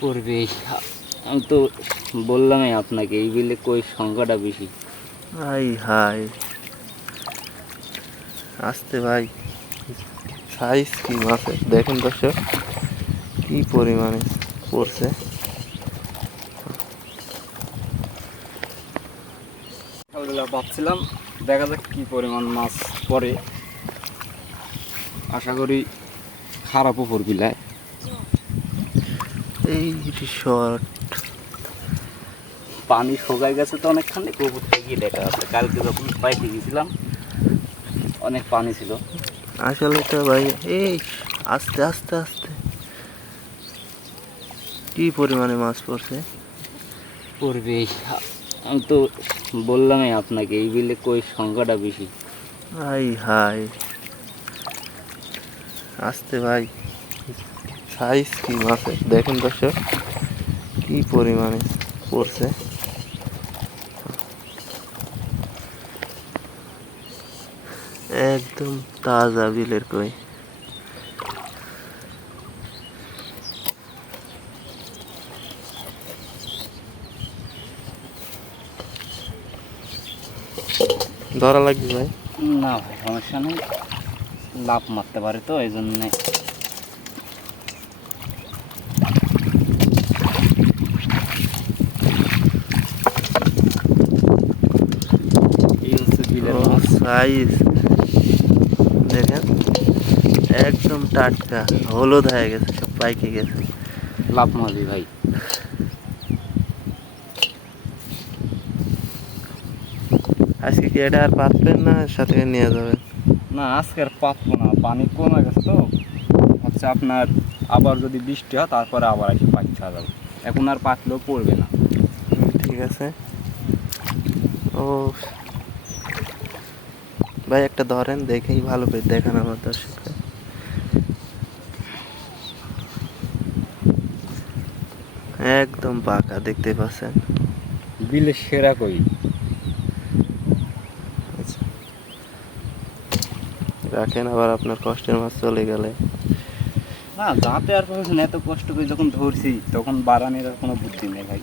পড়বে। আমি তো বললামই আপনাকে, এই বিলে কই সংখ্যাটা বেশি। হাই হাই, আসতে ভাই, সাইজ কি মাছের দেখেন দর্শক, কি পরিমাণে পড়ছে। সকালবেলা ভাবছিলাম দেখা যাক কি পরিমাণ মাছ পড়ে, আশা করি খারাপও পড়বি লাই। এই শর্ট পানি শুকায় গেছে তো অনেকখানি, পুকুরটা গিয়ে দেখা যাচ্ছে। কালকে যখন পাইতে গেছিলাম অনেক পানি ছিল। আসলে তো ভাই, এই আস্তে আস্তে আস্তে কি পরিমাণে মাছ পড়ছে। পড়বে। আমি তো বললামই আপনাকে, এই বিলে কই সংখ্যাটা বেশি। হাই হাই, আসতে ভাই, সাইজ কি মাছের দেখেন দর্শক, কি পরিমাণে পড়ছে। একদম তাজা বিলের কই। ধরা লাগবে ভাই? না ভাই, সমস্যা নেই, লাভ মারতে পারে তো এই জন্যে। এই হচ্ছে বিলের মাছ। সাইজ দেখেন, একদম টাটকা, হলুদ হয়ে গেছে, সব পাইকে গেছে। লাভ মারবি ভাই। আজকে কি এটা আর পাতবেন না সাথে নিয়ে যাবেন? না, আজকে আর পাতবো না, পানি কমে গেছে তো। হচ্ছে আপনার আবার যদি বৃষ্টি হয় তারপরে আবার এসে পাচ্ছা যাবে, এখন আর পাতলেও পড়বে না। ঠিক আছে। ও ভাই, একটা ধরেন, দেখেই ভালো করে দেখান আমার দর্শককে। একদম পাকা, দেখতে পাচ্ছেন। বিলের সেরা কই। আচ্ছা, রাখেন, আবার আপনার কষ্টের মাছ চলে গেলে। না, যাতে আর প্রয়োজন, এত কষ্ট করে যখন ধরছি তখন বাড়ানোর আর কোনো বুদ্ধি নেই ভাই।